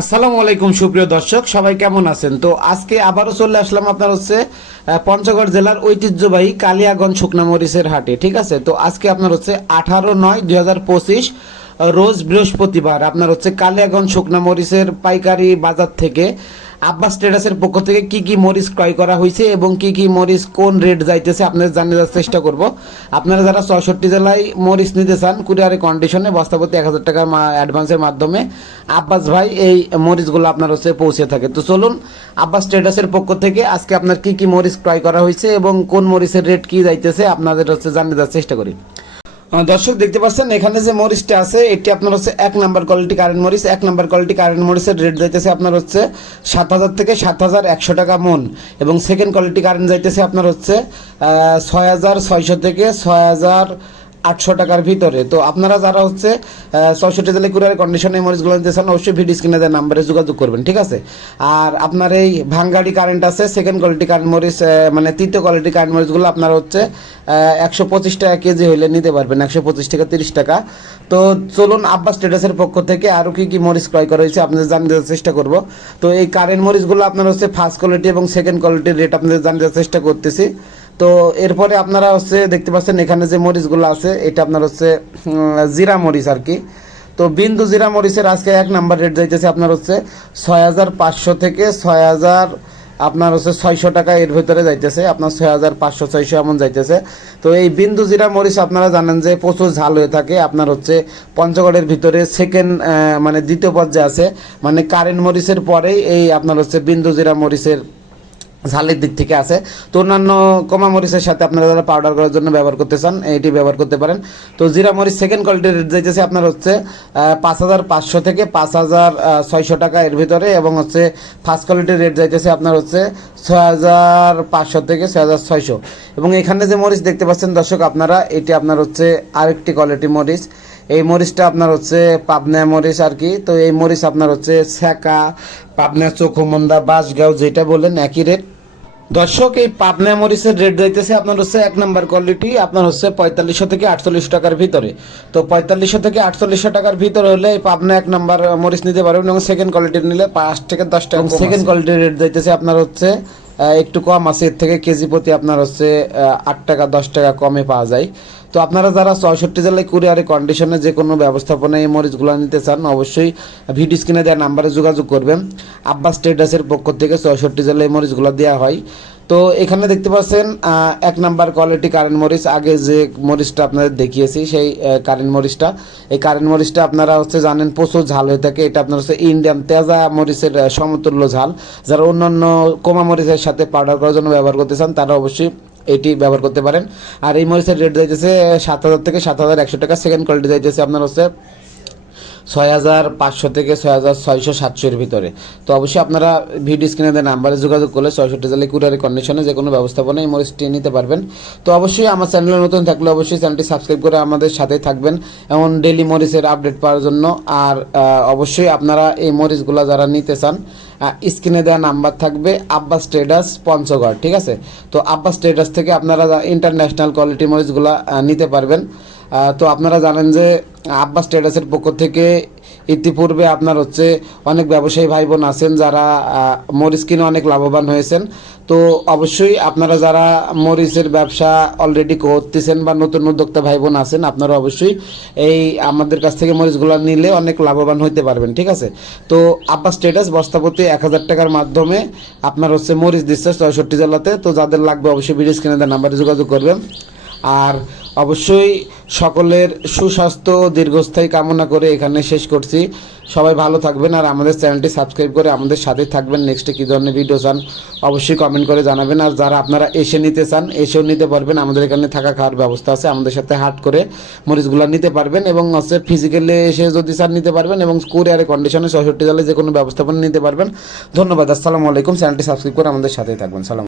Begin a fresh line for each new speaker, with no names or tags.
আসসালামু আলাইকুম, সুপ্রিয় দর্শক, সবাই কেমন আছেন? তো আজকে আবারও চলে আসলাম আপনার হচ্ছে পঞ্চগড় জেলার ঐতিহ্যবাহী কালিয়াগঞ্জ শুকনা মরিচের হাটে, ঠিক আছে? তো আজকে আপনার হচ্ছে আঠারো নয় দুই রোজ বৃহস্পতিবার আপনার হচ্ছে কালিয়াগঞ্জ শুকনা মরিচের পাইকারি বাজার থেকে আব্বাস ট্রেডার্সের পক্ষ থেকে কি কি মরিচ ক্রয় করা হয়েছে এবং কি কি মরিচ কোন রেট যাইতেছে আপনাদের জানিয়ে দেওয়ার চেষ্টা করব। আপনারা যারা চৌষট্টি জেলায় মরিচ নিতে চান, কুরিয়ারের কন্ডিশনে বস্তাপতি এক হাজার টাকার অ্যাডভান্সের মাধ্যমে আব্বাস ভাই এই মরিচগুলো আপনার হচ্ছে পৌঁছে থাকে। তো চলুন, আব্বাস ট্রেডার্সের পক্ষ থেকে আজকে আপনার কি কি মরিচ ক্রয় করা হয়েছে এবং কোন মরিচের রেট কি যাইতেছে আপনাদের হচ্ছে জানিয়ে দেওয়ার চেষ্টা করি। দর্শক দেখতে পাচ্ছেন, এখানে যে মরিচটা আছে, এটি আপনার হচ্ছে এক নাম্বার কোয়ালিটি কারেন্ট মরিচ। এক নাম্বার কোয়ালিটি কারেন্ট মরিচের রেট যাইতেছে আপনার হচ্ছে সাত হাজার থেকে সাত হাজার একশো টাকা মন। এবং সেকেন্ড কোয়ালিটি কারেন্ট যাইতেছে আপনার হচ্ছে ছয় হাজার ছয়শো থেকে ছয় হাজার আটশো টাকার ভিতরে। তো আপনারা যারা হচ্ছে ছয়ষট্টি জেলে কুরিয়ার কন্ডিশনে মরিচগুলো নিতে চান, অবশ্যই ভিডিও স্ক্রিনে দেওয়া নাম্বারে যোগাযোগ করবেন, ঠিক আছে? আর আপনার এই ভাঙ্গাড়ি কারেন্ট আছে সেকেন্ড কোয়ালিটি কারেন্ট মরিচ মানে তৃতীয় কোয়ালিটি কারেন্ট মরিচগুলো আপনার হচ্ছে একশো পঁচিশ টাকা কেজি হইলে নিতে পারবেন, একশো পঁচিশ টাকা তিরিশ টাকা। তো চলুন আব্বাস ট্রেডার্সের পক্ষ থেকে আরও কি কি মরিচ ক্রয় করা হয়েছে আপনাদের জানিয়ে দেওয়ার চেষ্টা করব। তো এই কারেন্ট মরিচগুলো আপনার হচ্ছে ফার্স্ট কোয়ালিটি এবং সেকেন্ড কোয়ালিটির রেট আপনাদের জানিয়ে দেওয়ার চেষ্টা করতেছি। তো এরপরে আপনারা হচ্ছে দেখতে পাচ্ছেন এখানে যে মরিচগুলো আছে, এটা আপনার হচ্ছে জিরা মরিচ আর কি। তো বিন্দু জিরা মরিচের আজকে এক নাম্বার রেট যাইতেছে আপনার হচ্ছে ছয় হাজার পাঁচশো থেকে ছয় হাজার আপনার হচ্ছে ছয়শো টাকা এর ভিতরে যাইতেছে। আপনার ছয় হাজার পাঁচশো, ছয়শো এমন যাইতেছে। তো এই বিন্দু জিরা মরিচ আপনারা জানেন যে প্রচুর ঝাল হয়ে থাকে। আপনার হচ্ছে পঞ্চগড়ের ভিতরে সেকেন্ড মানে দ্বিতীয় পর্যায়ে আছে। মানে কারেন্ট মরিচের পরেই এই আপনার হচ্ছে বিন্দু জিরা মরিচের ঝালের দিক থেকে আছে। তো অন্যান্য কমা মরিচের সাথে আপনারা যারা পাউডার করার জন্য ব্যবহার করতে চান, এটি ব্যবহার করতে পারেন। তো জিরা মরিচ সেকেন্ড কোয়ালিটির রেট যাইতেছে আপনার হচ্ছে পাঁচ হাজার পাঁচশো থেকে পাঁচ হাজার ছয়শো টাকা এর ভিতরে এবং হচ্ছে ফার্স্ট কোয়ালিটির রেট যাইতেছে আপনার হচ্ছে ছয় হাজার পাঁচশো থেকে ছয় হাজার ছয়শো। এবং এখানে যে মরিচ দেখতে পাচ্ছেন দর্শক আপনারা, এটি আপনার হচ্ছে আরেকটি কোয়ালিটি মরিচ। এই মরিচটা আপনার হচ্ছে পাবনা মরিচ আর কি। তো এই মরিচ আপনার হচ্ছে ছ্যাঁকা পাবনা চোখমন্দা, বাঁশগাঁও যেটা বলেন, একই রেট দর্শক এই পাবনা মরিচের রেট যাইতেছে আপনার হচ্ছে এক নাম্বার কোয়ালিটি আপনার হচ্ছে পঁয়তাল্লিশশো থেকে আটচল্লিশ টাকার ভিতরে। তো পঁয়তাল্লিশশো থেকে আটচল্লিশশো টাকার ভিতরে হলে এই পাবনা এক নাম্বার মরিচ নিতে পারবেন এবং সেকেন্ড কোয়ালিটির নিলে পাঁচ থেকে দশ টাকা সেকেন্ড কোয়ালিটির রেট যাইতেছে আপনার হচ্ছে একটু কম আছে। এর থেকে কেজি প্রতি আপনার হচ্ছে আট টাকা দশ টাকা কমে পাওয়া যায়। তো আপনারা যারা চৌষট্টি জেলায় কুরিয়ারে কন্ডিশনে যে কোনো ব্যবস্থাপনায় এই মরিচগুলো নিতে চান, অবশ্যই ভিডিও স্ক্রিনে দেওয়া নাম্বারে যোগাযোগ করবেন। আব্বাস ট্রেডার্সের পক্ষ থেকে চৌষট্টি জেলায় মরিচগুলো দেওয়া হয়। তো এখানে দেখতে পাচ্ছেন এক নাম্বার কোয়ালিটি কারেন্ট মরিচ। আগে যে মরিচটা আপনাদের দেখিয়েছি, সেই কারেন্ট মরিচটা। এই কারেন্ট মরিচটা আপনারা হচ্ছে জানেন, প্রচুর ঝাল হয়ে থাকে। এটা আপনার হচ্ছে ইন্ডিয়ান তেজা মরিচের সমতুল্য ঝাল। যারা অন্যান্য কোমা মরিচের সাথে পাউডার করার জন্য ব্যবহার করতে চান, তারা অবশ্যই এটি ব্যবহার করতে পারেন। আর এই মরিচের রেট যাইতেছে সাত হাজার থেকে সাত হাজার একশো টাকা। সেকেন্ড কোয়ালিটি যাইতেছে আপনার হচ্ছে ছয় হাজার পাঁচশো থেকে ছয় হাজার ছয়শো সাতশোর ভিতরে। তো অবশ্যই আপনারা ভিডিও স্ক্রিনে দেওয়া নাম্বারে যোগাযোগ করলে ছয়ষট্টি জেলায় কুরিয়ারের কন্ডিশনে যে কোনো ব্যবস্থাপনা এই মরিচটি নিতে পারবেন। তো অবশ্যই আমার চ্যানেলে নতুন থাকলে অবশ্যই চ্যানেলটি সাবস্ক্রাইব করে আমাদের সাথেই থাকবেন এমন ডেলি মরিচের আপডেট পাওয়ার জন্য। আর অবশ্যই আপনারা এই মরিচগুলো যারা নিতে চান স্ক্রিনে দেওয়া নাম্বার থাকবে আব্বাস ট্রেডার্স পঞ্চগড়, ঠিক আছে? তো আব্বাস ট্রেডার্স থেকে আপনারা ইন্টারন্যাশনাল কোয়ালিটি মরিচগুলো নিতে পারবেন। তো আপনারা জানেন যে আব্বাস ট্রেডার্সের পক্ষ থেকে ইতিপূর্বে আপনার হচ্ছে অনেক ব্যবসায়ী ভাই বোন আছেন যারা মরিচ কিনে অনেক লাভবান হয়েছেন। তো অবশ্যই আপনারা যারা মরিচের ব্যবসা অলরেডি করতেছেন বা নতুন উদ্যোক্তা ভাই বোন আছেন, আপনারা অবশ্যই এই আমাদের কাছ থেকে মরিচগুলো নিলে অনেক লাভবান হইতে পারবেন, ঠিক আছে? তো আব্বাস স্টেটাস বস্তাপতি এক হাজার টাকার মাধ্যমে আপনার হচ্ছে মরিচ দিচ্ছে ছয়ষট্টি জেলাতে। তো যাদের লাগবে অবশ্যই ভিডিও কিনে দেওয়া নাম্বারে যোগাযোগ করবেন। আর অবশ্যই সকলের সুস্বাস্থ্য ও দীর্ঘস্থায়ী কামনা করে এখানে শেষ করছি। সবাই ভালো থাকবেন আর আমাদের চ্যানেলটি সাবস্ক্রাইব করে আমাদের সাথে থাকবেন। নেক্সটে কী ধরনের ভিডিও চান অবশ্যই কমেন্ট করে জানাবেন। আর যারা আপনারা এসে নিতে চান, এসেও নিতে পারবেন। আমাদের এখানে থাকা খাওয়ার ব্যবস্থা আছে। আমাদের সাথে হাট করে মরিচগুলো নিতে পারবেন এবং হচ্ছে ফিজিক্যালি এসে যদি চান নিতে পারবেন এবং কুরিয়ারের কন্ডিশনে ছয়ষট্টি জেলায় যে কোনো ব্যবস্থাপনা নিতে পারবেন। ধন্যবাদ। আসসালামু আলাইকুম। চ্যানেলটি সাবস্ক্রাইব করে আমাদের সাথেই থাকবেন। সালাম